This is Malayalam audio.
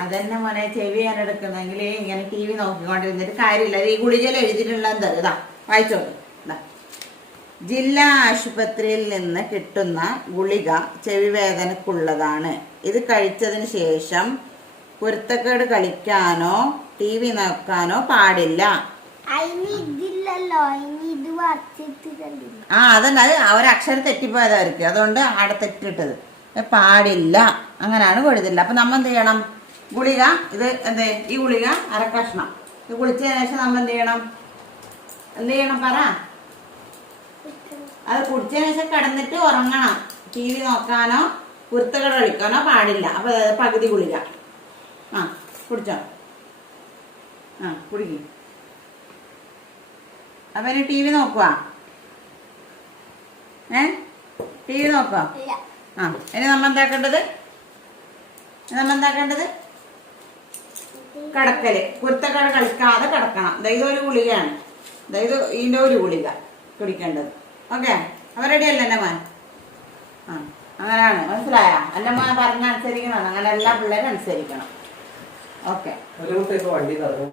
അതന്നെ മോനെ ചെവി ഞാൻ എടുക്കുന്നെങ്കിൽ ഇങ്ങനെ ടി വി നോക്കിക്കൊണ്ടിരുന്നിട്ട് കാര്യമില്ല. ഈ ഗുളികയിൽ എന്താ ഇതാ വായിച്ചോളൂ ഇതാ. ജില്ലാ ആശുപത്രിയിൽ നിന്ന് കിട്ടുന്ന ഗുളിക ചെവി വേദനക്കുള്ളതാണ് ഇത് കഴിച്ചതിന് ശേഷം പൊരുത്തക്കേട് കളിക്കാനോ ടി വി നോക്കാനോ പാടില്ല. ആ അതന്നെ. അത് ഒരക്ഷരം തെറ്റിപ്പോയതായിരിക്കും. അതുകൊണ്ട് ആടെ തെറ്റിട്ടത്. പാടില്ല. അങ്ങനെയാണ് കൊഴുതില്ല അപ്പൊ നമ്മ എന്ത് ചെയ്യണം? ഗുളിക ഇത് എന്ത് ഈ ഗുളിക അരക്കഷ്ണം ഇത് കുളിച്ചതിന് ശേഷം നമ്മൾ എന്ത് ചെയ്യണം? എന്ത് ചെയ്യണം പറ? അത് കുടിച്ചതിന് ശേഷം കിടന്നിട്ട് ഉറങ്ങണം. ടി വി നോക്കാനോ കുരുത്തകൾ കളിക്കാനോ പാടില്ല. അപ്പൊ അതായത് പകുതി ഗുളിക. ആ കുടിച്ചോ? ആ കുടിക്കും. അപ്പൊ ഇനി ടി വി നോക്കുക ഏ? ടി വി നോക്കുക ആ ഇനി നമ്മ എന്താക്കേണ്ടത്? നമ്മൾ നമ്മ എന്താക്കേണ്ടത്? കടക്കൽ. കുരുത്തക്കട കളിക്കാതെ കടക്കണം. അതായത് ഒരു ഗുളികയാണ്. അതായത് ഇതിന്റെ ഒരു ഗുളിക കുടിക്കേണ്ടത്. ഓക്കെ? അവ റെഡി അല്ല മോൻ? ആ അങ്ങനെയാണ്. മനസ്സിലായ? എന്റെ മോൻ പറഞ്ഞ അനുസരിക്കണം അങ്ങനെ എല്ലാ പിള്ളേരും അനുസരിക്കണം. ഓക്കെ.